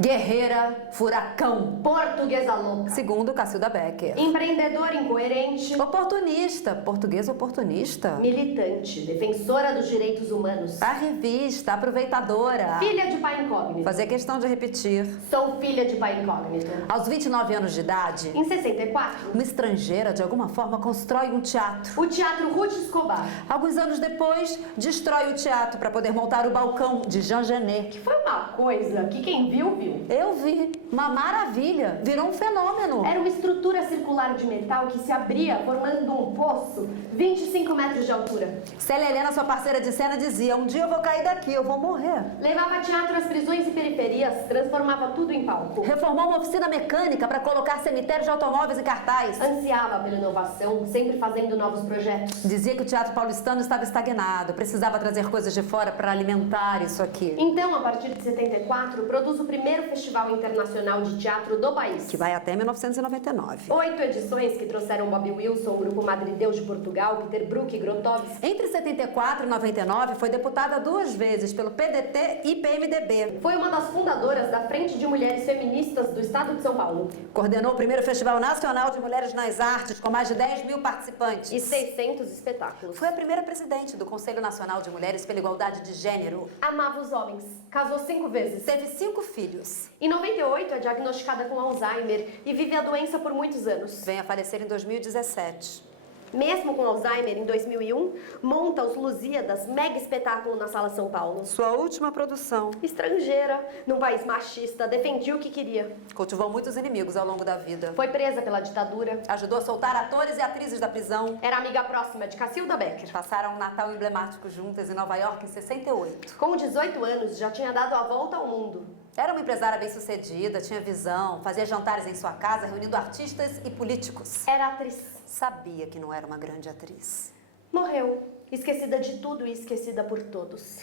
Guerreira, furacão. Portuguesa louca. Segundo Cacilda Becker. Empreendedora incoerente. Oportunista, português oportunista. Militante, defensora dos direitos humanos. Arrivista, aproveitadora. Filha de pai incógnito. Fazia questão de repetir. Sou filha de pai incógnito. Aos 29 anos de idade, Em 64, uma estrangeira de alguma forma constrói um teatro. o Teatro Ruth Escobar. Alguns anos depois, destrói o teatro para poder montar o balcão de Jean Genet. Que foi uma coisa que quem viu, viu. Eu vi, uma maravilha, virou um fenômeno. Era uma estrutura circular de metal que se abria formando um poço 25 metros de altura. Célia Helena, sua parceira de cena, dizia: um dia eu vou cair daqui, eu vou morrer. Levava teatro às prisões e periferias, transformava tudo em palco. Reformou uma oficina mecânica para colocar cemitérios de automóveis em cartaz. Ansiava pela inovação, sempre fazendo novos projetos. Dizia que o teatro paulistano estava estagnado, precisava trazer coisas de fora para alimentar isso aqui. Então, a partir de 74, produz o primeiro Festival Internacional de Teatro do país. Que vai até 1999. 8 edições que trouxeram Bob Wilson, Grupo Madrideu de Portugal, Peter Brook e Grotowski. Entre 74 e 99, foi deputada 2 vezes pelo PDT e PMDB. Foi uma das fundadoras da Frente de Mulheres Feministas do Estado de São Paulo. Coordenou o primeiro Festival Nacional de Mulheres nas Artes, com mais de 10 mil participantes. E 600 espetáculos. Foi a primeira presidente do Conselho Nacional de Mulheres pela Igualdade de Gênero. Amava os homens. Casou 5 vezes. Teve 5 filhos. Em 98, é diagnosticada com Alzheimer e vive a doença por muitos anos. Vem a falecer em 2017. Mesmo com Alzheimer, em 2001, monta os Lusíadas, mega espetáculo na Sala São Paulo. Sua última produção. Estrangeira, num país machista, defendia o que queria. Cultivou muitos inimigos ao longo da vida. Foi presa pela ditadura. Ajudou a soltar atores e atrizes da prisão. Era amiga próxima de Cacilda Becker. Passaram um Natal emblemático juntas em Nova York em 68. Com 18 anos, já tinha dado a volta ao mundo. Era uma empresária bem-sucedida, tinha visão, fazia jantares em sua casa, reunindo artistas e políticos. Era atriz. Sabia que não era uma grande atriz. Morreu, esquecida de tudo e esquecida por todos.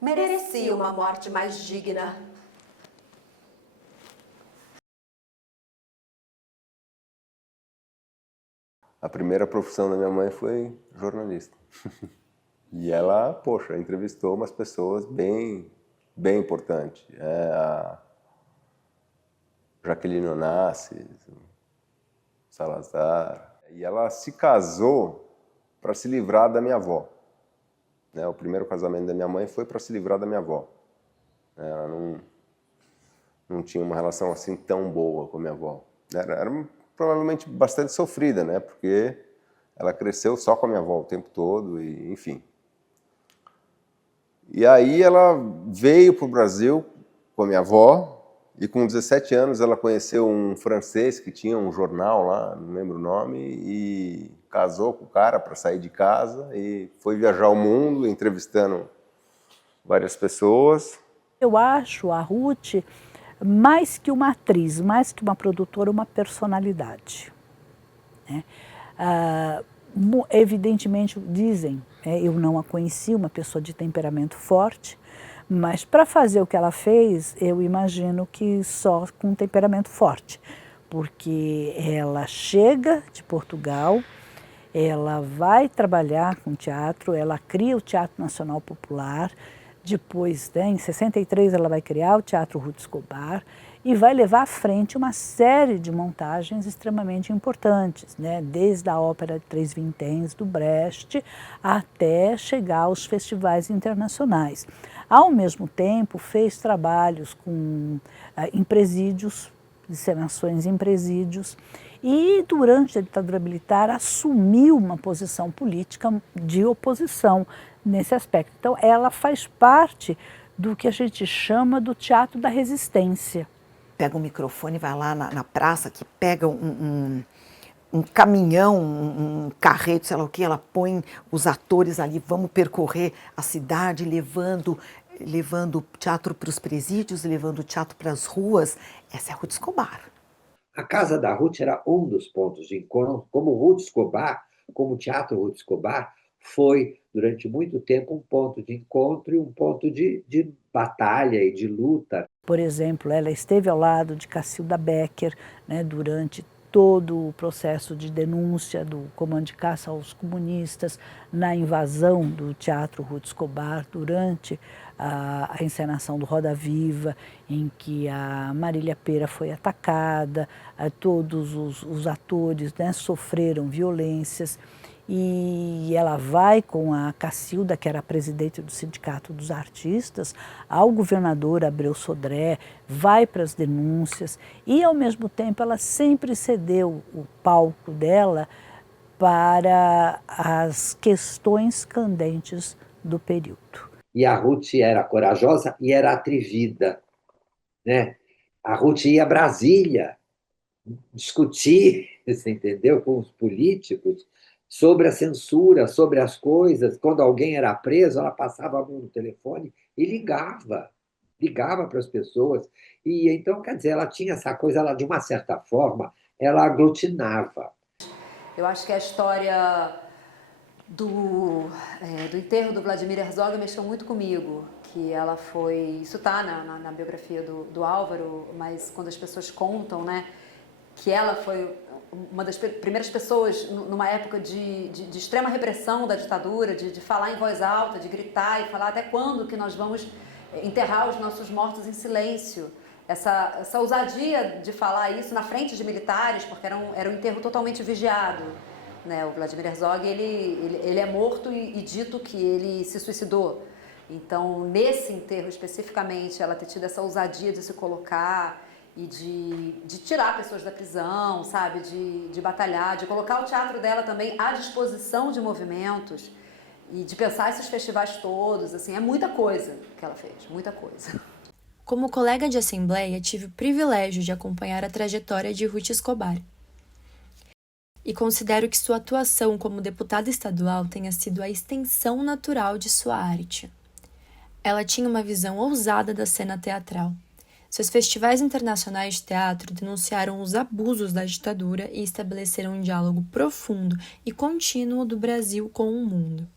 Merecia uma morte mais digna. A primeira profissão da minha mãe foi jornalista. E ela, poxa, entrevistou umas pessoas bem importantes. A Jaqueline Onassis, Salazar. E ela se casou para se livrar da minha avó. O primeiro casamento da minha mãe foi para se livrar da minha avó. Ela não tinha uma relação assim tão boa com a minha avó. Era provavelmente bastante sofrida, né? Porque ela cresceu só com a minha avó o tempo todo, e enfim. E aí ela veio para o Brasil com a minha avó, e com 17 anos ela conheceu um francês que tinha um jornal lá, não lembro o nome, e casou com o cara para sair de casa e foi viajar o mundo entrevistando várias pessoas. Eu acho a Ruth mais que uma atriz, mais que uma produtora, uma personalidade. Né? Evidentemente, dizem, eu não a conheci, uma pessoa de temperamento forte, mas para fazer o que ela fez, eu imagino que só com temperamento forte, porque ela chega de Portugal, ela vai trabalhar com teatro, ela cria o Teatro Nacional Popular, depois, em 63, ela vai criar o Teatro Ruth Escobar e vai levar à frente uma série de montagens extremamente importantes, né? Desde a Ópera de Três Vinténs do Brecht até chegar aos festivais internacionais. Ao mesmo tempo, fez trabalhos em presídios, encenações em presídios, e durante a ditadura militar assumiu uma posição política de oposição nesse aspecto. Então, ela faz parte do que a gente chama do teatro da resistência. Pega um microfone, vai lá na praça, que pega um caminhão, um carreto, sei lá o que, ela põe os atores ali, vamos percorrer a cidade, levando o teatro para os presídios, levando o teatro para as ruas. Essa é a Ruth Escobar. A casa da Ruth era um dos pontos de encontro, como Ruth Escobar, como o Teatro Ruth Escobar, foi, durante muito tempo, um ponto de encontro e um ponto de batalha e de luta. Por exemplo, ela esteve ao lado de Cacilda Becker, né, durante todo o processo de denúncia do comando de caça aos comunistas na invasão do Teatro Ruth Escobar durante a encenação do Roda Viva, em que a Marília Pêra foi atacada, todos os atores, né, sofreram violências. E ela vai com a Cacilda, que era presidente do Sindicato dos Artistas, ao governador Abreu Sodré, vai para as denúncias e, ao mesmo tempo, ela sempre cedeu o palco dela para as questões candentes do período. E a Ruth era corajosa e era atrevida, né? A Ruth ia a Brasília discutir, você entendeu, com os políticos sobre a censura, sobre as coisas. Quando alguém era preso, ela passava a mão no telefone e ligava para as pessoas. E então, quer dizer, ela tinha essa coisa, ela, de uma certa forma, ela aglutinava. Eu acho que a história do enterro do Vladimir Herzog mexeu muito comigo, que ela foi... Isso está na biografia do Álvaro, mas quando as pessoas contam, né, que ela foi uma das primeiras pessoas numa época de extrema repressão da ditadura, de falar em voz alta, de gritar e falar até quando que nós vamos enterrar os nossos mortos em silêncio. Essa ousadia de falar isso na frente de militares, porque era um enterro totalmente vigiado, né? O Vladimir Herzog, ele é morto e dito que ele se suicidou. Então, nesse enterro especificamente, ela ter tido essa ousadia de se colocar e de tirar pessoas da prisão, sabe? De batalhar, de colocar o teatro dela também à disposição de movimentos e de pensar esses festivais todos, assim, é muita coisa que ela fez, muita coisa. Como colega de assembleia, tive o privilégio de acompanhar a trajetória de Ruth Escobar. E considero que sua atuação como deputada estadual tenha sido a extensão natural de sua arte. Ela tinha uma visão ousada da cena teatral. Seus festivais internacionais de teatro denunciaram os abusos da ditadura e estabeleceram um diálogo profundo e contínuo do Brasil com o mundo.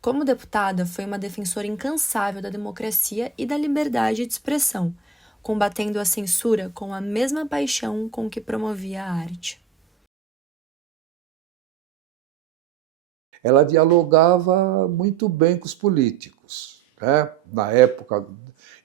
Como deputada, foi uma defensora incansável da democracia e da liberdade de expressão, combatendo a censura com a mesma paixão com que promovia a arte. Ela dialogava muito bem com os políticos, né? Na época,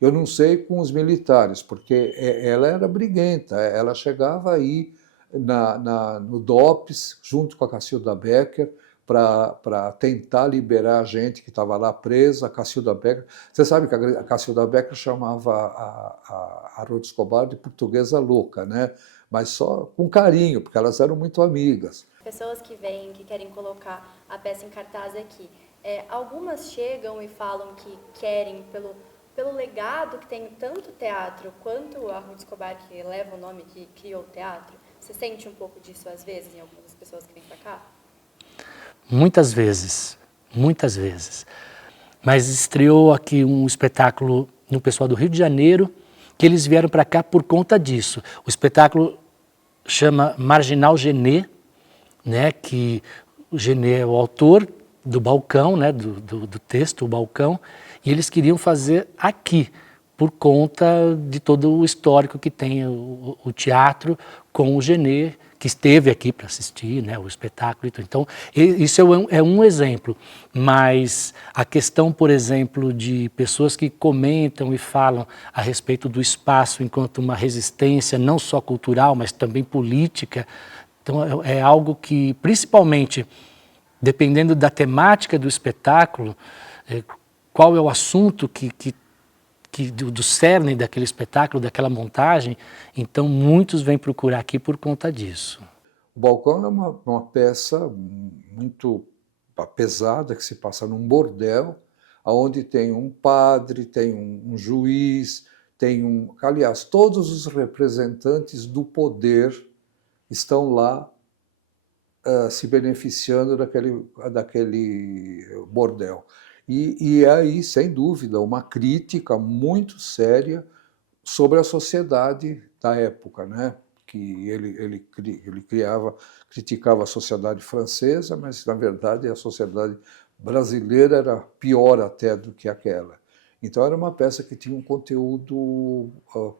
eu não sei com os militares, porque ela era briguenta, ela chegava aí no DOPS, junto com a Cacilda Becker, para tentar liberar a gente que estava lá presa, a Cacilda Becker. Você sabe que a Cacilda Becker chamava a Ruth Escobar de portuguesa louca, né? Mas só com carinho, porque elas eram muito amigas. Pessoas que vêm, que querem colocar a peça em cartaz aqui, algumas chegam e falam que querem, pelo legado que tem tanto o teatro quanto a Ruth Escobar, que leva o nome que criou o teatro. Você sente um pouco disso às vezes em algumas pessoas que vêm para cá? Muitas vezes, muitas vezes. Mas estreou aqui um espetáculo no pessoal do Rio de Janeiro, que eles vieram para cá por conta disso. O espetáculo chama Marginal Genê, né, que o Genê é o autor do balcão, né, do texto, o balcão, e eles queriam fazer aqui, por conta de todo o histórico que tem o teatro com o Genê, que esteve aqui para assistir, né, o espetáculo. Então, isso é um exemplo, mas a questão, por exemplo, de pessoas que comentam e falam a respeito do espaço enquanto uma resistência, não só cultural, mas também política, então é algo que, principalmente, dependendo da temática do espetáculo, qual é o assunto do cerne daquele espetáculo, daquela montagem, então muitos vêm procurar aqui por conta disso. O Balcão é uma peça muito pesada que se passa num bordel, onde tem um padre, tem um juiz, aliás, todos os representantes do poder estão lá se beneficiando daquele bordel. E aí, sem dúvida, uma crítica muito séria sobre a sociedade da época, né? Que ele criticava a sociedade francesa, mas, na verdade, a sociedade brasileira era pior até do que aquela. Então, era uma peça que tinha um conteúdo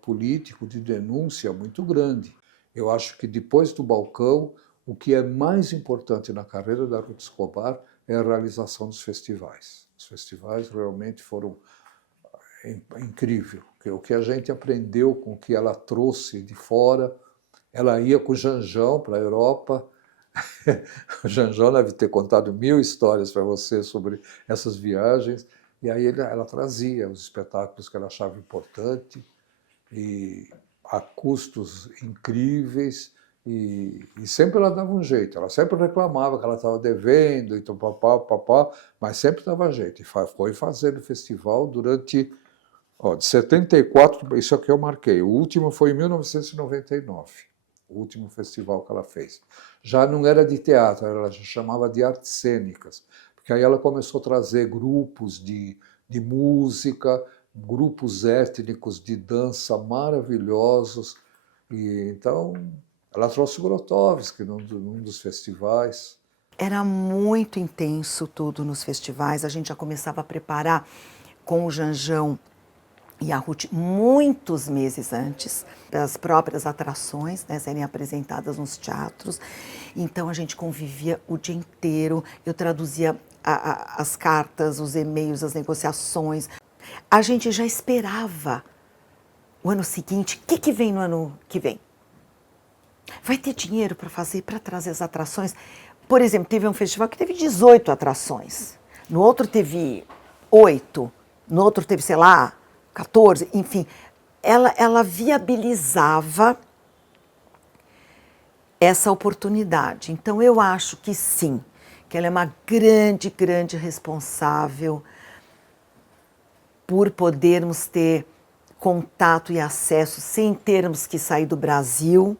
político de denúncia muito grande. Eu acho que depois do balcão, o que é mais importante na carreira da Ruth Escobar é a realização dos festivais. Os festivais realmente foram incríveis. O que a gente aprendeu com o que ela trouxe de fora, ela ia com o Janjão para a Europa. O Janjão deve ter contado 1000 histórias para você sobre essas viagens. E aí ela trazia os espetáculos que ela achava importante e a custos incríveis. E sempre ela dava um jeito. Ela sempre reclamava que ela estava devendo, então papá, mas sempre dava jeito. E foi fazendo o festival durante... de 74, isso aqui eu marquei. O último foi em 1999. O último festival que ela fez. Já não era de teatro, ela já chamava de artes cênicas, porque aí ela começou a trazer grupos de música, grupos étnicos de dança maravilhosos, e então ela trouxe Grotowski num dos festivais. Era muito intenso tudo nos festivais, a gente já começava a preparar com o Janjão e a Ruth muitos meses antes das próprias atrações, né, serem apresentadas nos teatros. Então a gente convivia o dia inteiro, eu traduzia as cartas, os e-mails, as negociações. A gente já esperava o ano seguinte. O que vem no ano que vem? Vai ter dinheiro para fazer, para trazer as atrações? Por exemplo, teve um festival que teve 18 atrações, no outro teve 8, no outro teve, sei lá, 14, enfim, ela viabilizava essa oportunidade. Então, eu acho que sim, que ela é uma grande, grande responsável por podermos ter contato e acesso, sem termos que sair do Brasil,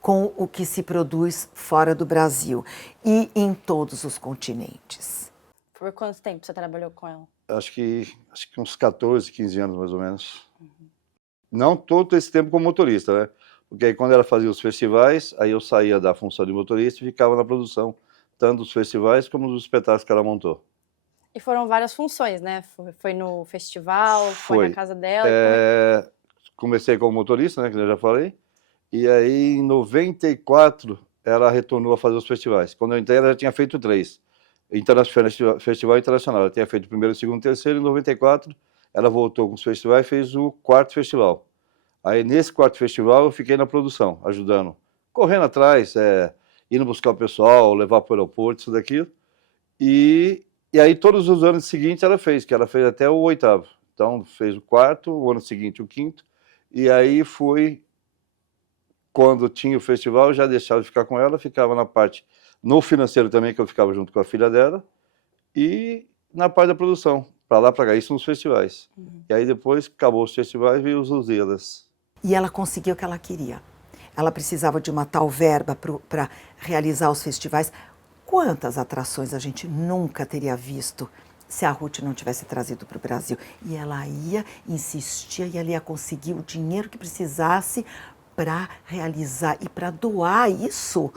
com o que se produz fora do Brasil e em todos os continentes. Por quanto tempo você trabalhou com ela? Acho que uns 14, 15 anos, mais ou menos. Não todo esse tempo como motorista, né? Porque aí quando ela fazia os festivais, aí eu saía da função de motorista e ficava na produção, tanto dos festivais como dos espetáculos que ela montou. E foram várias funções, né? Foi no festival, foi na casa dela? Comecei como motorista, né, que eu já falei, e aí em 94 ela retornou a fazer os festivais. Quando eu entrei, ela já tinha feito 3. Festival internacional. Ela tinha feito o primeiro, o segundo, o terceiro. Em 94, ela voltou com os festivais e fez o 4º festival. Aí, nesse 4º festival, eu fiquei na produção, ajudando, correndo atrás, indo buscar o pessoal, levar para o aeroporto, isso daquilo. E aí, todos os anos seguintes, ela fez até o 8º. Então, fez o 4º, o ano seguinte o 5º. E aí, foi quando tinha o festival, eu já deixava de ficar com ela, ficava na parte... No financeiro também, que eu ficava junto com a filha dela, e na parte da produção, para lá, para cá, isso nos festivais. E aí depois, acabou os festivais, veio os Lusíadas. E ela conseguiu o que ela queria. Ela precisava de uma tal verba para realizar os festivais. Quantas atrações a gente nunca teria visto se a Ruth não tivesse trazido para o Brasil? E ela ia, insistia, e ela ia conseguir o dinheiro que precisasse para realizar e para doar isso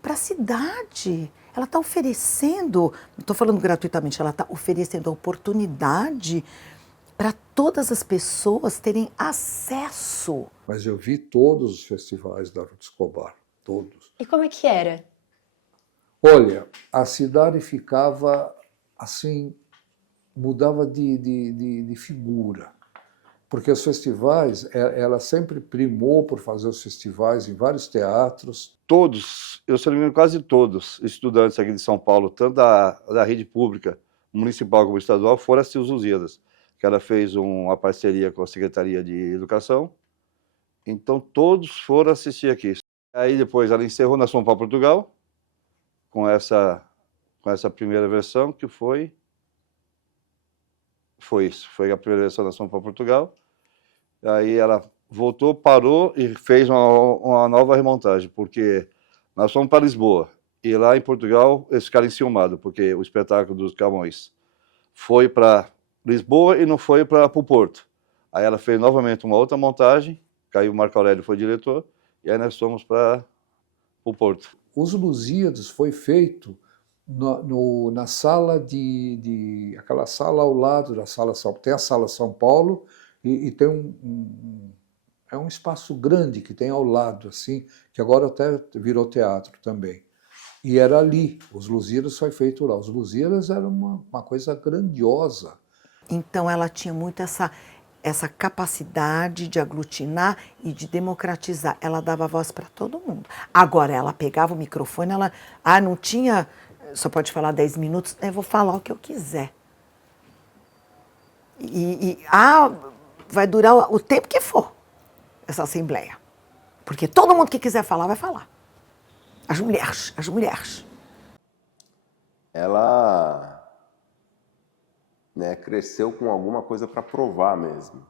para a cidade. Ela está oferecendo, não estou falando gratuitamente, ela está oferecendo a oportunidade para todas as pessoas terem acesso. Mas eu vi todos os festivais da Ruth Escobar, todos. E como é que era? Olha, a cidade ficava assim, mudava de figura. Porque os festivais, ela sempre primou por fazer os festivais em vários teatros. Todos, eu se não me engano, quase todos, estudantes aqui de São Paulo, tanto da rede pública, municipal como estadual, foram assistir os Lusíadas, que ela fez uma parceria com a Secretaria de Educação. Então, todos foram assistir aqui. Aí, depois, ela encerrou na São Paulo, Portugal, com essa primeira versão, que foi isso. Foi a primeira versão da São Paulo, Portugal. Aí ela voltou, parou e fez uma nova remontagem, porque nós fomos para Lisboa. E lá em Portugal, eles ficaram enciumados, porque o espetáculo dos Camões foi para Lisboa e não foi para o Porto. Aí ela fez novamente uma outra montagem, caiu o Marco Aurélio, foi diretor, e aí nós fomos para o Porto. Os Lusíadas foi feito na sala aquela sala ao lado da sala São Paulo. Tem a sala São Paulo e tem É um espaço grande que tem ao lado, assim, que agora até virou teatro também. E era ali, os Lusíadas foi feito lá. Os Lusíadas era uma coisa grandiosa. Então ela tinha muito essa capacidade de aglutinar e de democratizar. Ela dava voz para todo mundo. Agora, ela pegava o microfone, ela não tinha, só pode falar 10 minutos, eu vou falar o que eu quiser. Vai durar o tempo que for essa assembleia. Porque todo mundo que quiser falar, vai falar. As mulheres. Ela, né, cresceu com alguma coisa para provar mesmo,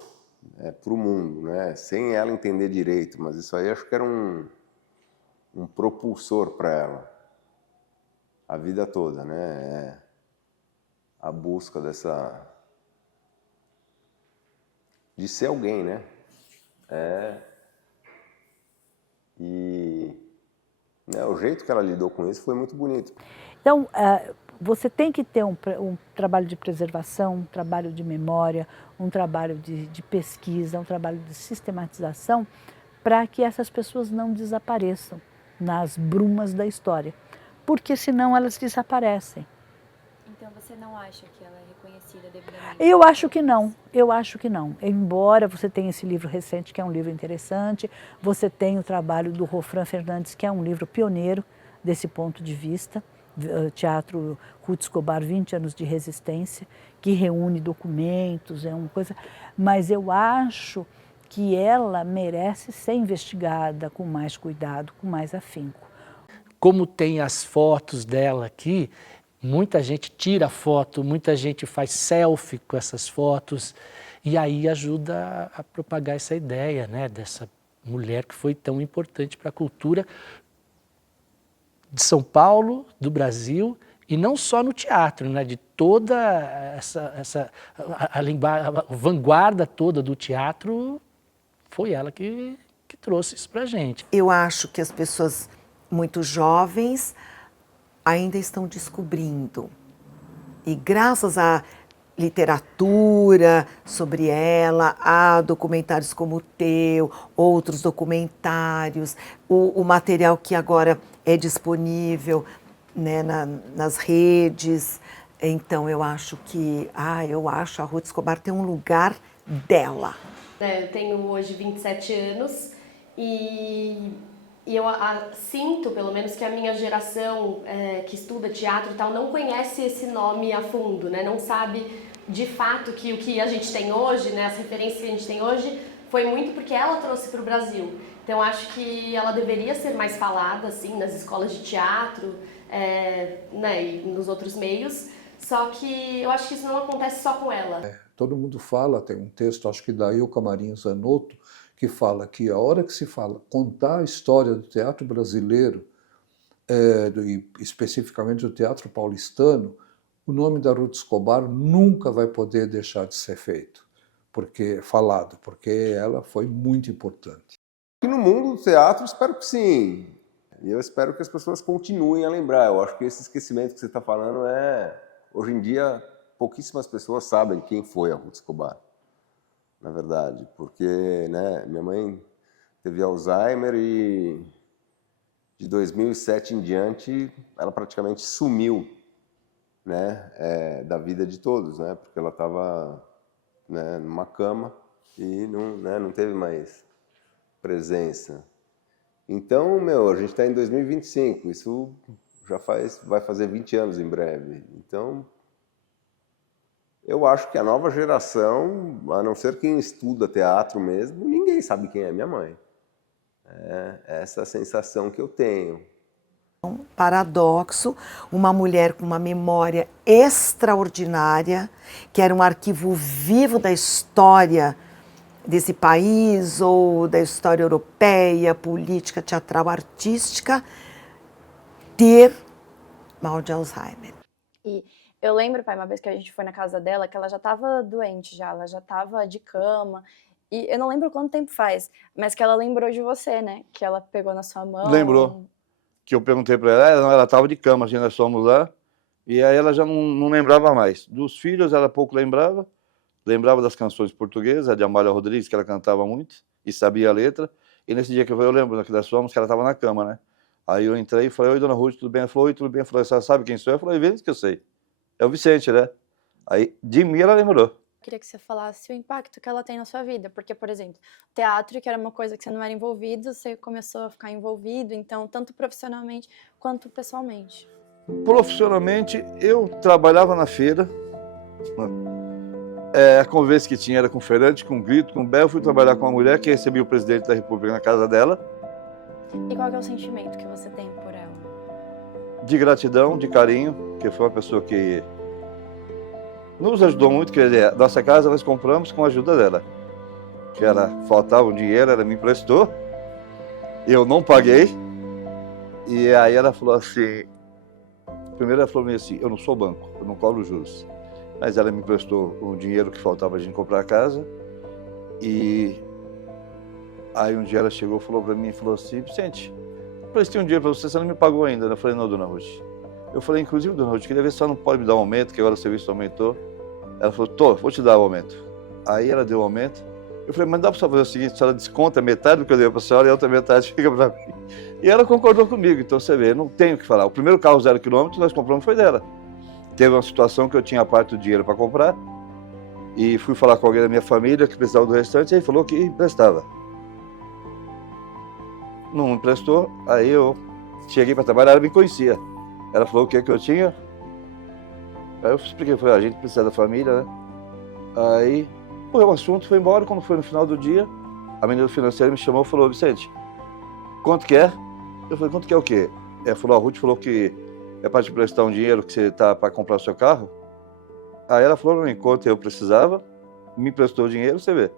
para o mundo, né? Sem ela entender direito, mas isso aí acho que era um propulsor para ela a vida toda, né? A busca de ser alguém, né? E né, o jeito que ela lidou com isso foi muito bonito. Então, você tem que ter um trabalho de preservação, um trabalho de memória, um trabalho de pesquisa, um trabalho de sistematização, para que essas pessoas não desapareçam nas brumas da história, porque senão elas desaparecem. Então você não acha que ela é reconhecida devidamente? Eu acho que não. Embora você tenha esse livro recente, que é um livro interessante, você tem o trabalho do Rofran Fernandes, que é um livro pioneiro desse ponto de vista, Teatro Ruth Escobar, 20 anos de resistência, que reúne documentos, é uma coisa... Mas eu acho que ela merece ser investigada com mais cuidado, com mais afinco. Como tem as fotos dela aqui, muita gente tira foto, muita gente faz selfie com essas fotos, e aí ajuda a propagar essa ideia, né, dessa mulher que foi tão importante para a cultura de São Paulo, do Brasil, e não só no teatro, né, de toda a vanguarda toda do teatro, foi ela que trouxe isso para a gente. Eu acho que as pessoas muito jovens ainda estão descobrindo. E graças à literatura sobre ela, há documentários como o teu, outros documentários, o material que agora é disponível, né, nas redes. Então eu acho que a Ruth Escobar tem um lugar dela. Eu tenho hoje 27 anos e eu sinto, pelo menos, que a minha geração que estuda teatro e tal não conhece esse nome a fundo, né? Não sabe de fato que o que a gente tem hoje, né, as referências que a gente tem hoje, foi muito porque ela trouxe para o Brasil. Então acho que ela deveria ser mais falada assim nas escolas de teatro, né, e nos outros meios. Só que eu acho que isso não acontece só com ela. Todo mundo fala, tem um texto, acho que da Ilka Marinho Zanotto, que fala que a hora que se fala contar a história do teatro brasileiro, e especificamente do teatro paulistano, o nome da Ruth Escobar nunca vai poder deixar de ser feito, porque ela foi muito importante. E no mundo do teatro, espero que sim. E eu espero que as pessoas continuem a lembrar. Eu acho que esse esquecimento que você está falando hoje em dia, pouquíssimas pessoas sabem quem foi a Ruth Escobar, na verdade, porque, né, minha mãe teve Alzheimer e de 2007 em diante ela praticamente sumiu, né, da vida de todos, né, porque ela estava, né, numa cama e não teve mais presença. Então, a gente está em 2025, isso já vai fazer 20 anos em breve. Então, eu acho que a nova geração, a não ser quem estuda teatro mesmo, ninguém sabe quem é minha mãe. É essa a sensação que eu tenho. Um paradoxo, uma mulher com uma memória extraordinária, que era um arquivo vivo da história desse país ou da história europeia, política, teatral, artística, ter mal de Alzheimer. E eu lembro, pai, uma vez que a gente foi na casa dela, que ela já estava doente ela já estava de cama. E eu não lembro quanto tempo faz, mas que ela lembrou de você, né? Que ela pegou na sua mão. Lembrou. Que eu perguntei para ela estava de cama, assim, nós fomos lá, e aí ela já não lembrava mais. Dos filhos ela pouco lembrava das canções portuguesas, a de Amália Rodrigues, que ela cantava muito, e sabia a letra. E nesse dia que eu lembro que nós fomos, que ela estava na cama, né? Aí eu entrei e falei, oi, dona Ruth, tudo bem? Ela falou, oi, tudo bem? Eu falei, você sabe quem sou eu? Eu falei, evidente que eu sei. É o Vicente, né? Aí, de mim, ela lembrou. Queria que você falasse o impacto que ela tem na sua vida, porque, por exemplo, teatro, que era uma coisa que você não era envolvido, você começou a ficar envolvido, então, tanto profissionalmente quanto pessoalmente. Profissionalmente, eu trabalhava na feira, a conversa que tinha era com feirante, com grito, com bel. Eu fui trabalhar com uma mulher que recebia o presidente da República na casa dela. E qual que é o sentimento que você tem por ela? De gratidão, de carinho, que foi uma pessoa que nos ajudou muito, quer dizer, nossa casa nós compramos com a ajuda dela. Que faltava um dinheiro, ela me emprestou, eu não paguei, e aí ela falou assim, primeiro ela falou assim, eu não sou banco, eu não cobro juros, mas ela me emprestou o dinheiro que faltava a gente comprar a casa, e aí um dia ela chegou e falou para mim, falou assim, Vicente, eu prestei um dinheiro para você não me pagou ainda. Eu falei, não, dona Ruth. Eu falei, inclusive, dona Ruth, queria ver se ela não pode me dar um aumento, que agora o serviço aumentou. Ela falou, vou te dar o aumento. Aí ela deu o aumento. Eu falei, mas dá para fazer o seguinte, a senhora desconta metade do que eu dei para a senhora e a outra metade fica para mim. E ela concordou comigo, então você vê, eu não tenho o que falar. O primeiro carro 0 km nós compramos foi dela. Teve uma situação que eu tinha a parte do dinheiro para comprar e fui falar com alguém da minha família que precisava do restante e ele falou que emprestava. Não emprestou, aí eu cheguei para trabalhar, ela me conhecia. Ela falou o que eu tinha. Aí eu expliquei, falei, a gente precisa da família, né? Aí, o assunto foi embora. Quando foi no final do dia, a menina financeira me chamou e falou, Vicente, quanto que é? Eu falei, quanto que é o quê? Ela falou, a Ruth falou que é para te prestar um dinheiro que você tá para comprar o seu carro. Aí ela falou para mim, quanto eu precisava, me emprestou o dinheiro, você vê.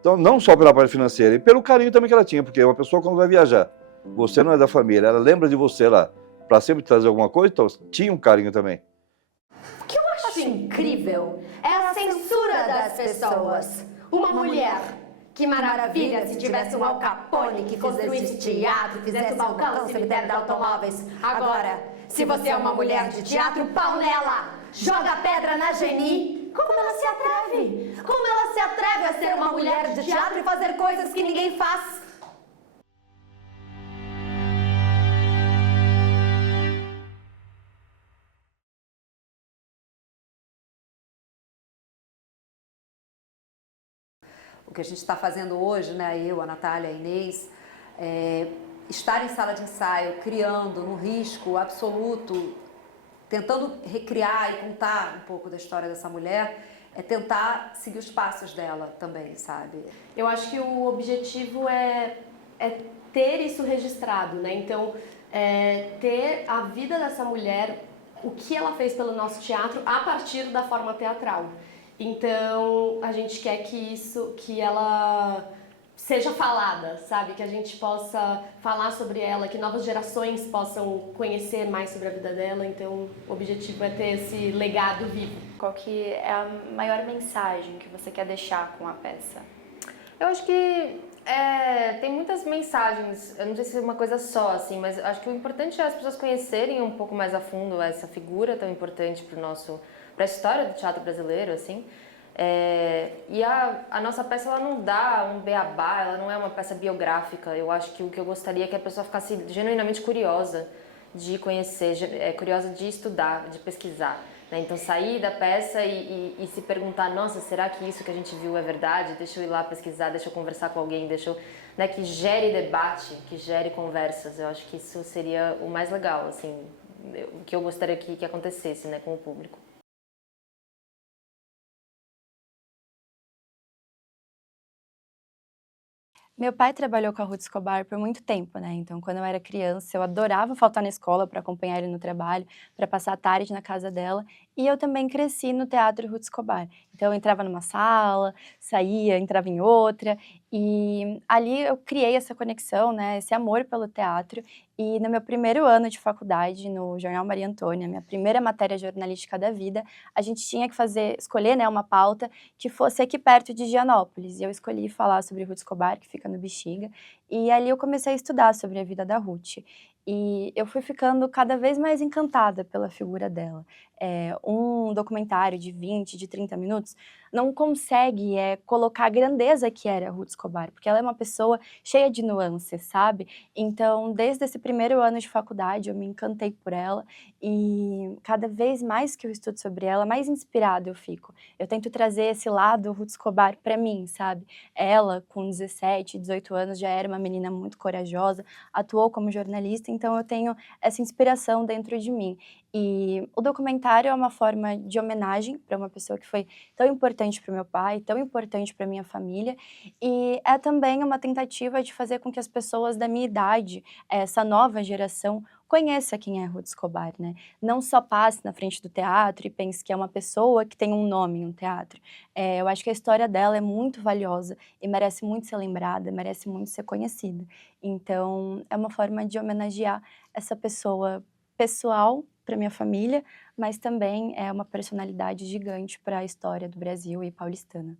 Então, não só pela parte financeira, e pelo carinho também que ela tinha, porque uma pessoa quando vai viajar, você não é da família, ela lembra de você lá, para sempre trazer alguma coisa, então tinha um carinho também. O que eu acho incrível é a censura das pessoas. Uma mulher, que maravilha se tivesse um Al Capone que construísse teatro, fizesse balcão, cemitério de automóveis. Agora, se você é uma mulher de teatro, pau nela! Joga pedra na Geni! Como ela se atreve? Como ela se atreve a ser uma mulher de teatro e fazer coisas que ninguém faz? O que a gente está fazendo hoje, né, eu, a Natália, a Inês, estar em sala de ensaio, criando no risco absoluto, tentando recriar e contar um pouco da história dessa mulher, é tentar seguir os passos dela também, sabe? Eu acho que o objetivo é ter isso registrado, né? Então, ter a vida dessa mulher, o que ela fez pelo nosso teatro a partir da forma teatral. Então, a gente quer que ela seja falada, sabe? Que a gente possa falar sobre ela, que novas gerações possam conhecer mais sobre a vida dela. Então, o objetivo é ter esse legado vivo. Qual que é a maior mensagem que você quer deixar com a peça? Eu acho que tem muitas mensagens, eu não sei se é uma coisa só, assim, mas acho que o importante é as pessoas conhecerem um pouco mais a fundo essa figura tão importante para a história do teatro brasileiro, assim. E a nossa peça, ela não dá um beabá, ela não é uma peça biográfica. Eu acho que o que eu gostaria é que a pessoa ficasse genuinamente curiosa de conhecer, curiosa de estudar, de pesquisar, né? Então sair da peça e se perguntar, nossa, será que isso que a gente viu é verdade? Deixa eu ir lá pesquisar, deixa eu conversar com alguém, né, que gere debate, que gere conversas. Eu acho que isso seria o mais legal, assim, o que eu gostaria que acontecesse, né, com o público. Meu pai trabalhou com a Ruth Escobar por muito tempo, né? Então, quando eu era criança, eu adorava faltar na escola para acompanhar ele no trabalho, para passar a tarde na casa dela. E eu também cresci no Teatro Ruth Escobar. Então, eu entrava numa sala, saía, entrava em outra. E ali eu criei essa conexão, né? Esse amor pelo teatro. E no meu primeiro ano de faculdade, no Jornal Maria Antônia, minha primeira matéria jornalística da vida, a gente tinha que escolher, né, uma pauta que fosse aqui perto de Gianópolis. E eu escolhi falar sobre Ruth Escobar, que fica no Bexiga. E ali eu comecei a estudar sobre a vida da Ruth. E eu fui ficando cada vez mais encantada pela figura dela. Um documentário de 20, de 30 minutos não consegue colocar a grandeza que era a Ruth Escobar, porque ela é uma pessoa cheia de nuances, sabe? Então, desde esse primeiro ano de faculdade, eu me encantei por ela e cada vez mais que eu estudo sobre ela, mais inspirada eu fico. Eu tento trazer esse lado Ruth Escobar para mim, sabe? Ela, com 17, 18 anos, já era uma menina muito corajosa, atuou como jornalista, então eu tenho essa inspiração dentro de mim. E o documentário é uma forma de homenagem para uma pessoa que foi tão importante para o meu pai, tão importante para minha família, e é também uma tentativa de fazer com que as pessoas da minha idade, essa nova geração, conheça quem é Ruth Escobar, né? Não só passe na frente do teatro e pense que é uma pessoa que tem um nome em um teatro. Eu acho que a história dela é muito valiosa e merece muito ser lembrada, merece muito ser conhecida. Então, é uma forma de homenagear essa pessoa pessoal para minha família, mas também é uma personalidade gigante para a história do Brasil e paulistana.